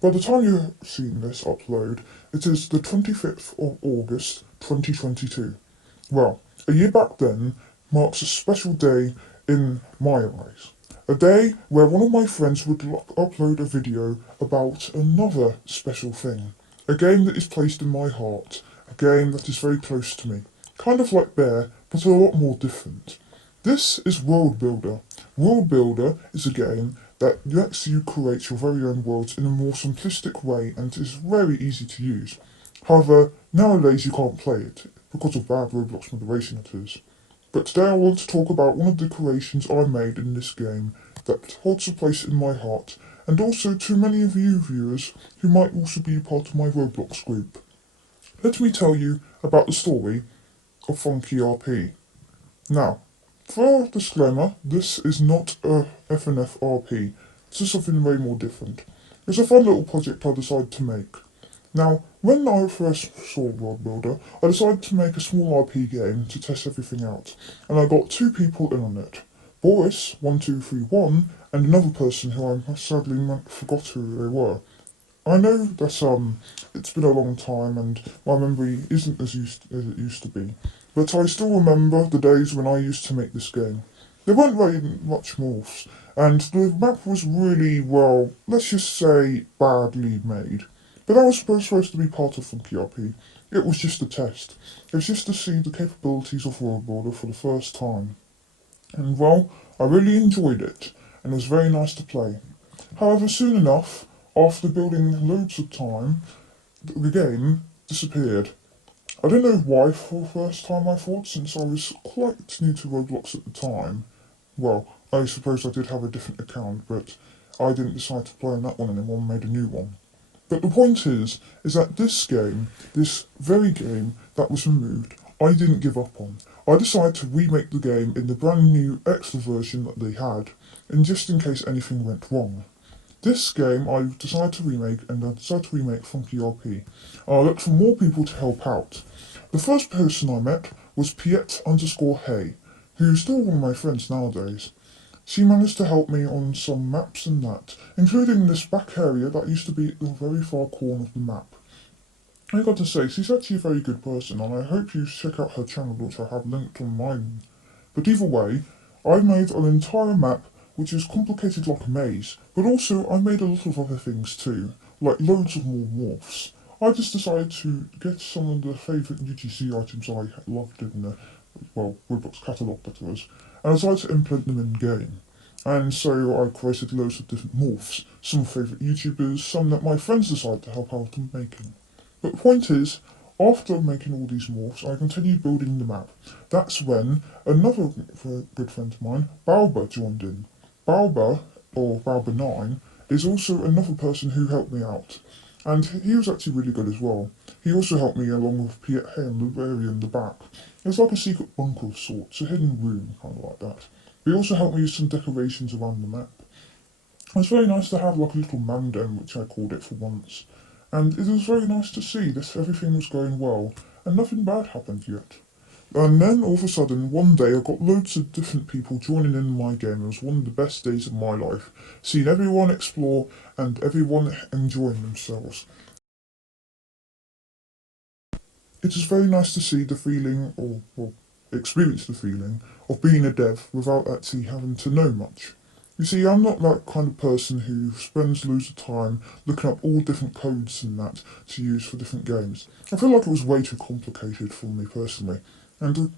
By the time you've seen this upload, it is the 25th of August 2022. Well, a year back then marks a special day in my eyes. A day where one of my friends would upload a video about another special thing. A game that is placed in my heart. A game that is very close to me. Kind of like Bear, but a lot more different. This is World Builder. World Builder is a game that lets you create your very own worlds in a more simplistic way and is very easy to use. However, nowadays you can't play it because of bad Roblox moderation it is. But today I want to talk about one of the creations I made in this game that holds a place in my heart, and also to many of you viewers who might also be part of my Roblox group. Let me tell you about the story of Funky RP. Now, for a disclaimer, this is not a FNF RP. This is something way more different. It's a fun little project I decided to make. Now, when I first saw World Builder, I decided to make a small RP game to test everything out, and I got two people in on it. Boris1231 and another person who I sadly forgot who they were. I know that it's been a long time and my memory isn't as it used to be, but I still remember the days when I used to make this game. There weren't very much morphs, and the map was really, well, let's just say badly made. But that was supposed to be part of Funky RP. It was just a test. It was just to see the capabilities of World Builder for the first time. And well, I really enjoyed it, and it was very nice to play. However, soon enough, after building loads of time, the game disappeared. I don't know why for the first time I thought, since I was quite new to Roblox at the time. Well, I suppose I did have a different account, but I didn't decide to play on that one anymore and made a new one. But the point is that this game, this very game that was removed, I didn't give up on. I decided to remake the game in the brand new extra version that they had, and just in case anything went wrong. This game I decided to remake, and I decided to remake Funky RP. I looked for more people to help out. The first person I met was Piet_Hey, who's still one of my friends nowadays. She managed to help me on some maps and that, including this back area that used to be at the very far corner of the map. I got to say, she's actually a very good person, and I hope you check out her channel, which I have linked on mine. But either way, I made an entire map which is complicated like a maze, but also I made a lot of other things too, like loads of more morphs. I just decided to get some of the favourite UGC items I loved in the, well, Roblox catalogue that was, and I decided to implement them in game. And so I created loads of different morphs, some favourite YouTubers, some that my friends decided to help out in making. But the point is, after making all these morphs, I continued building the map. That's when another good friend of mine, Balba, joined in. Balba, or Balba9, is also another person who helped me out. And he was actually really good as well. He also helped me along with Piet Hay in the area in the back. It was like a secret bunker of sorts, a hidden room, kind of like that. He also helped me with some decorations around the map. It was very nice to have like a little man den, which I called it for once. And it was very nice to see that everything was going well, and nothing bad happened yet. And then all of a sudden, one day I got loads of different people joining in my game. It was one of the best days of my life, seeing everyone explore and everyone enjoying themselves. It is very nice to see the feeling, or experience the feeling, of being a dev without actually having to know much. You see, I'm not that kind of person who spends loads of time looking up all different codes and that to use for different games. I feel like it was way too complicated for me personally. And,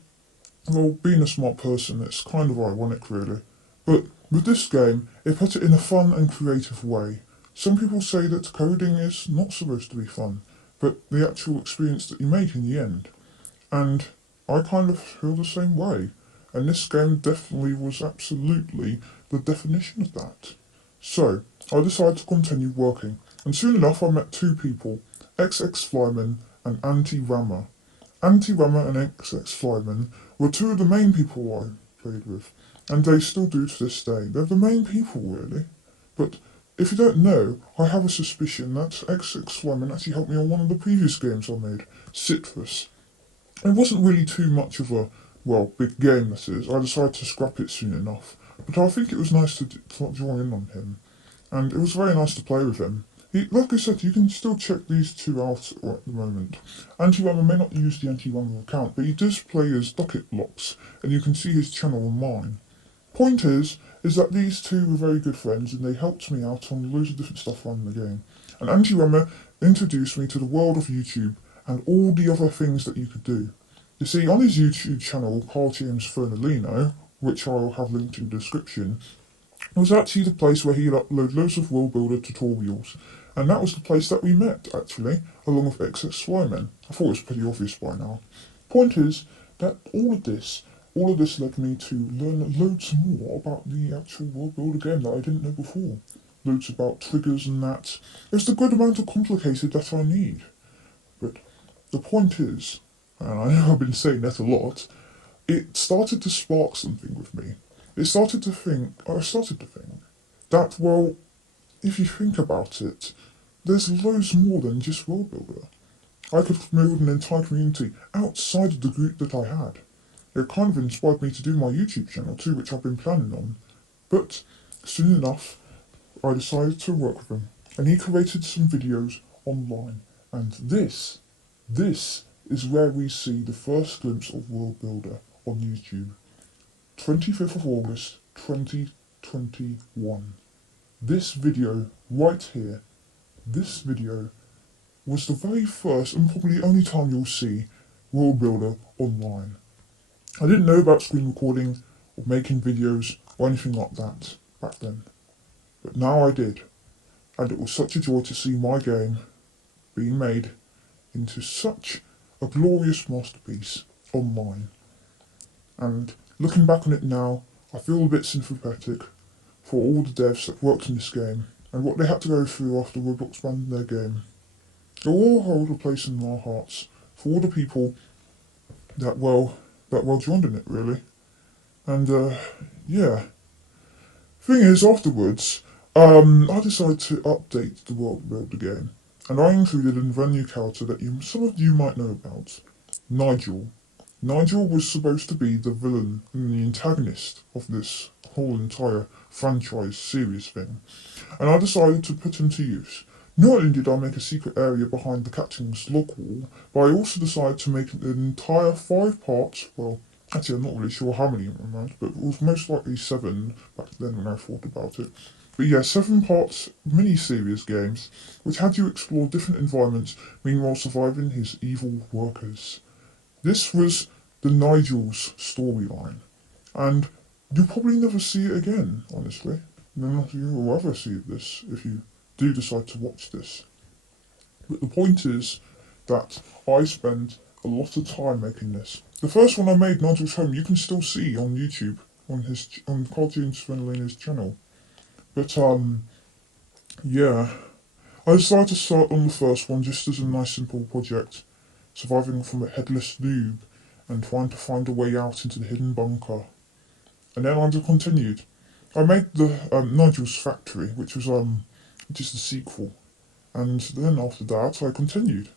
well, being a smart person, it's kind of ironic really. But with this game, it put it in a fun and creative way. Some people say that coding is not supposed to be fun, but the actual experience that you make in the end. And I kind of feel the same way. And this game definitely was absolutely the definition of that. So, I decided to continue working, and soon enough I met two people, XX Flyman and Anti-Rammer. Anti-Rammer and XX Flyman were two of the main people I played with, and they still do to this day. They're the main people, really. But if you don't know, I have a suspicion that XX Flyman actually helped me on one of the previous games I made, Citrus. It wasn't really too much of a, well, big game that is. I decided to scrap it soon enough. But I think it was nice to join in on him. And it was very nice to play with him. Like I said, you can still check these two out at the moment. Anti-Rammer may not use the Anti-Rammer account, but he does play as Ducket Blocks, and you can see his channel on mine. Point is that these two were very good friends, and they helped me out on loads of different stuff around the game. And Anti-Rammer introduced me to the world of YouTube and all the other things that you could do. You see, on his YouTube channel, Carl James Fernolino, which I'll have linked in the description, was actually the place where he'd upload loads of World Builder tutorials. And that was the place that we met, actually, along with XXYmen. I thought it was pretty obvious by now. Point is that all of this led me to learn loads more about the actual World Builder game that I didn't know before. Loads about triggers and that. It's the good amount of complicated that I need. But the point is, and I know I've been saying that a lot, it started to spark something with me. I started to think that, well, if you think about it, there's loads more than just World Builder. I could build an entire community outside of the group that I had. It kind of inspired me to do my YouTube channel too, which I've been planning on. But soon enough, I decided to work with him, and he created some videos online. And this is where we see the first glimpse of World Builder on YouTube. 25th of August 2021. This video right here, this video was the very first and probably the only time you'll see World Builder online. I didn't know about screen recording or making videos or anything like that back then, but now I did, and it was such a joy to see my game being made into such a glorious masterpiece online. And looking back on it now, I feel a bit sympathetic for all the devs that worked in this game and what they had to go through after Roblox banned their game. They'll all hold a place in our hearts for all the people that joined in it, really. And yeah. Thing is, afterwards, I decided to update the World Builder game, and I included a brand new character that some of you might know about, Nigel. Nigel was supposed to be the villain and the antagonist of this whole entire franchise series thing, and I decided to put him to use. Not only did I make a secret area behind the captain's log wall, but I also decided to make an entire 5 parts, well, actually I'm not really sure how many around, but it was most likely 7 back then when I thought about it. But yeah, 7 parts mini-series games, which had you explore different environments, meanwhile surviving his evil workers. This was the Nigel's storyline, and you'll probably never see it again, honestly. None of you will ever see this if you do decide to watch this. But the point is that I spent a lot of time making this. The first one I made, Nigel's Home, you can still see on YouTube, on Carl James Fernolino's channel. But yeah, I decided to start on the first one just as a nice simple project, surviving from a headless noob and trying to find a way out into the hidden bunker. And then I continued. I made the Nigel's Factory, which was just a sequel, and then after that I continued.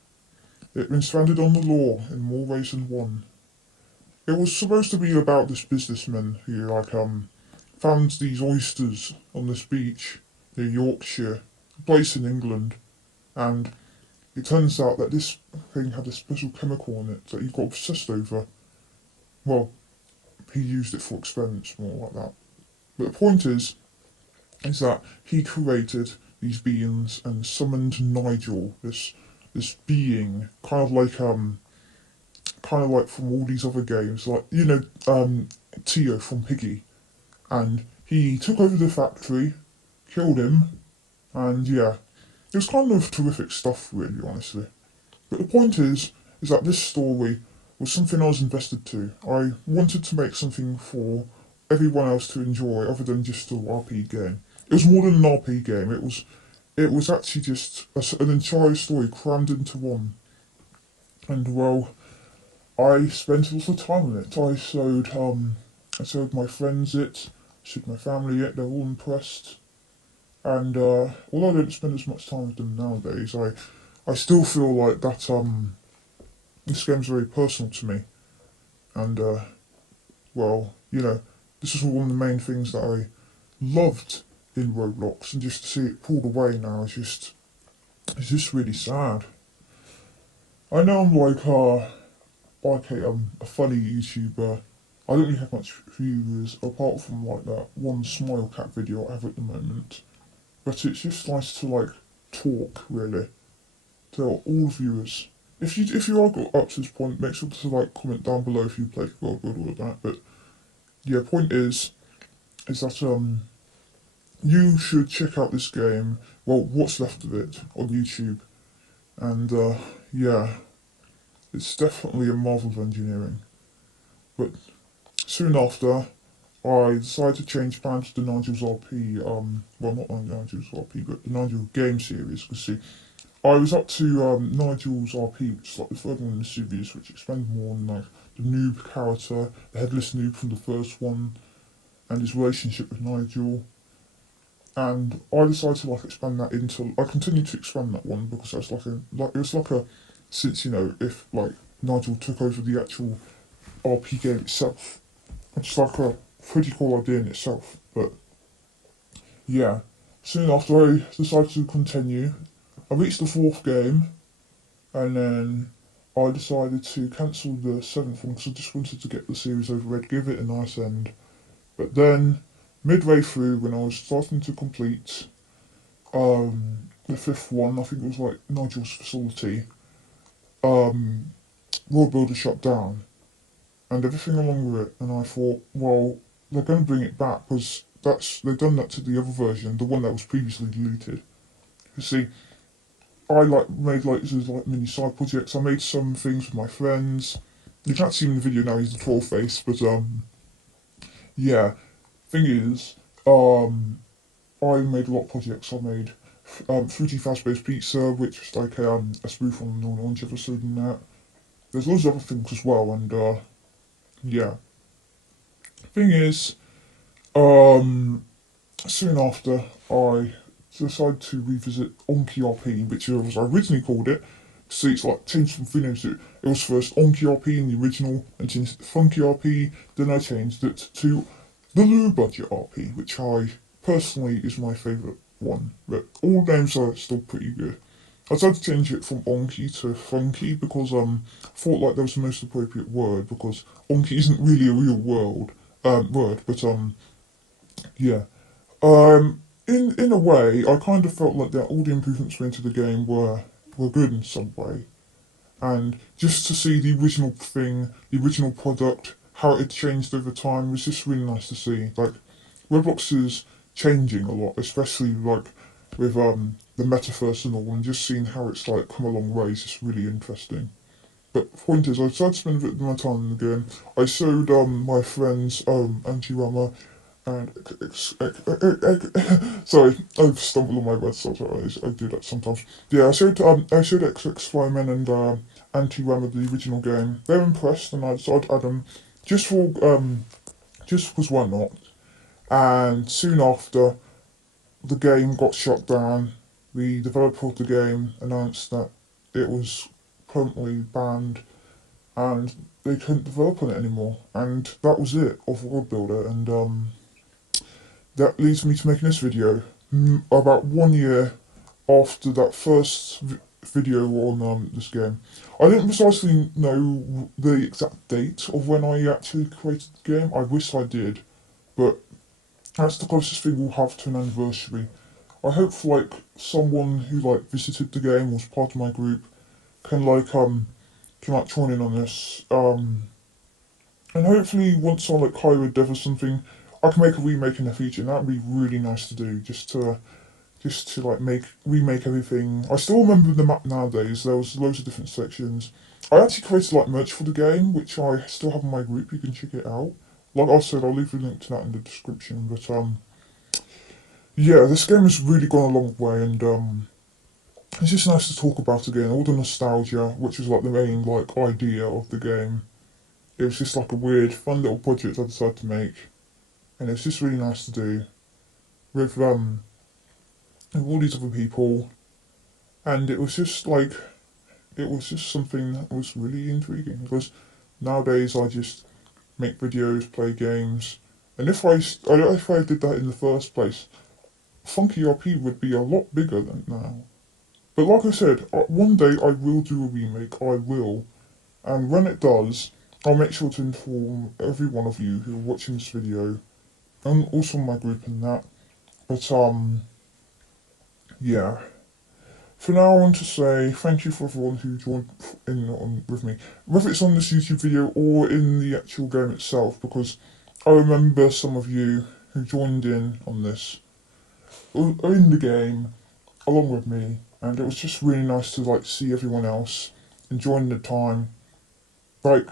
It expanded on the lore in more ways than one. It was supposed to be about this businessman who found these oysters on this beach near Yorkshire, a place in England, and it turns out that this thing had a special chemical in it that he got obsessed over. Well, he used it for experiments, more like that. But the point is that he created these beings and summoned Nigel, this being, kind of like from all these other games, like Tio from Piggy, and he took over the factory, killed him, and yeah, it was kind of terrific stuff, really, honestly. But the point is that this story was something I was invested to. I wanted to make something for everyone else to enjoy, other than just a RP game. It was more than an RP game. It was actually just an entire story crammed into one. And well, I spent a lot of time on it. I showed my friends it, showed my family it. They're all impressed. And although I don't spend as much time with them nowadays, I still feel like that this game's very personal to me. And well, this is one of the main things that I loved in Roblox, and just to see it pulled away now is just it's just really sad. I know I'm like a funny YouTuber. I don't really have much viewers apart from like that one Smile Cat video I have at the moment. But it's just nice to like talk really to all viewers. If you are got up to this point, make sure to like comment down below if you played World Build all of that. But yeah, point is that you should check out this game. Well, what's left of it on YouTube, and yeah, it's definitely a marvel of engineering. But soon after, I decided to change plans to the Nigel's RP. Well, not Nigel's RP, but the Nigel game series. Because see, I was up to Nigel's RP, which is like the third one in the series, which expanded more on like the noob character, the headless noob from the first one, and his relationship with Nigel. And I decided to like expand that into. I continued to expand that one because that's like it was like a since if like Nigel took over the actual RP game itself, it's like a pretty cool idea in itself. But yeah, soon after I decided to continue, I reached the fourth game, and then I decided to cancel the seventh one because I just wanted to get the series over with, give it a nice end. But then, midway through, when I was starting to complete the fifth one, I think it was like Nigel's facility, um, World Builder shut down, and everything along with it. And I thought, well, they're going to bring it back because they've done that to the other version, the one that was previously deleted. You see, I like made like these like mini side projects. I made some things with my friends. You can't see him in the video now. He's a troll face, but yeah. Thing is, I made a lot of projects. I made Fruity Fast Based Pizza, which is like a spoof on an Orange episode and that. There's loads of other things as well, and yeah. Thing is, um, soon after, I decided to revisit Onky RP, which was I originally called it. See, it's like changed from three names to it. It was first Onky RP in the original, and changed to Funky RP. Then I changed it to the Low Budget RP, which I personally is my favourite one. But all names are still pretty good. I decided to change it from Onky to Funky because I thought like that was the most appropriate word because Onky isn't really a real word, but yeah. In a way, I kind of felt like that all the improvements made to the game were good in some way, and just to see the original thing, the original product, how it had changed over time was just really nice to see. Like Roblox is changing a lot, especially like with the metaverse and all, and just seeing how it's like come a long way is just really interesting. But the point is, I decided to spend a bit of my time in the game. I showed my friends Anti Rama and sorry, I've stumbled on my words. So I do that sometimes. Yeah, I showed XX Fireman and Anti Rama the original game. They're impressed, and I decided to add them just for just because why not. And soon after, the game got shut down. The developer of the game announced that it was permanently banned and they couldn't develop on it anymore. And that was it of World Builder. And that leads me to making this video. About 1 year after that first video on this game, I didn't precisely know the exact date of when I actually created the game. I wish I did, but that's the closest thing we'll have to an anniversary. I hope like someone who like visited the game was part of my group can like join in on this. And hopefully once I like hire a dev or something, I can make a remake in the future. And that'd be really nice to do. Just to like remake everything. I still remember the map nowadays. There was loads of different sections. I actually created like merch for the game, which I still have in my group. You can check it out. Like I said, I'll leave a link to that in the description. But yeah, this game has really gone a long way, and it's just nice to talk about again. All the nostalgia, which was like the main like idea of the game. It was just like a weird, fun little project I decided to make, and it's just really nice to do with all these other people, and it was just something that was really intriguing because nowadays I just make videos, play games, and if I did that in the first place, Funky RP would be a lot bigger than now. But like I said, one day I will do a remake, I will. And when it does, I'll make sure to inform every one of you who are watching this video, and also my group and that. But yeah. For now, I want to say thank you for everyone who joined in on with me, whether it's on this YouTube video or in the actual game itself, because I remember some of you who joined in on this, or in the game, along with me, and it was just really nice to like see everyone else enjoying the time. Like,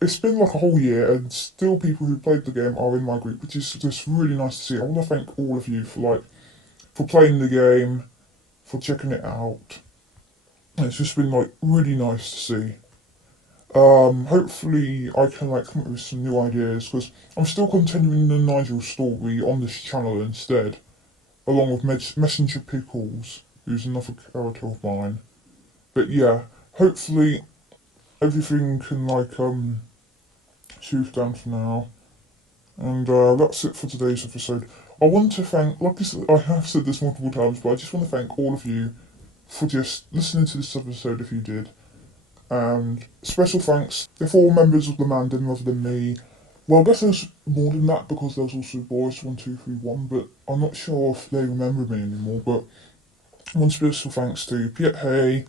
it's been like a whole year, and still people who played the game are in my group, which is just really nice to see. I want to thank all of you for playing the game, for checking it out. It's just been like really nice to see. Hopefully I can like come up with some new ideas, because I'm still continuing the Nigel story on this channel instead, along with Messenger Pickles, who's another character of mine. But yeah, hopefully everything can like smooth down for now. And that's it for today's episode. I want to thank, like I said, I have said this multiple times, but I just want to thank all of you for just listening to this episode if you did. And special thanks if all members of the Mandem other than me. Well, I guess there's more than that, because there's also Boris1231, but I'm not sure if they remember me anymore. But one special thanks to Piet Hay,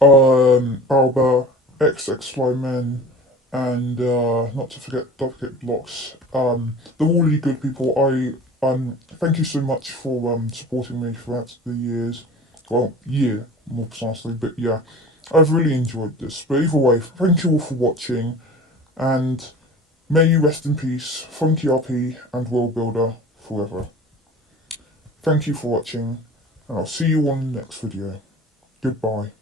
Alba, XX and not to forget Duplicate Blocks. They're all really good people. I thank you so much for supporting me throughout the years. Well, year more precisely, but yeah, I've really enjoyed this. But either way, thank you all for watching, and may you rest in peace, Funky RP and World Builder forever. Thank you for watching, and I'll see you on the next video. Goodbye.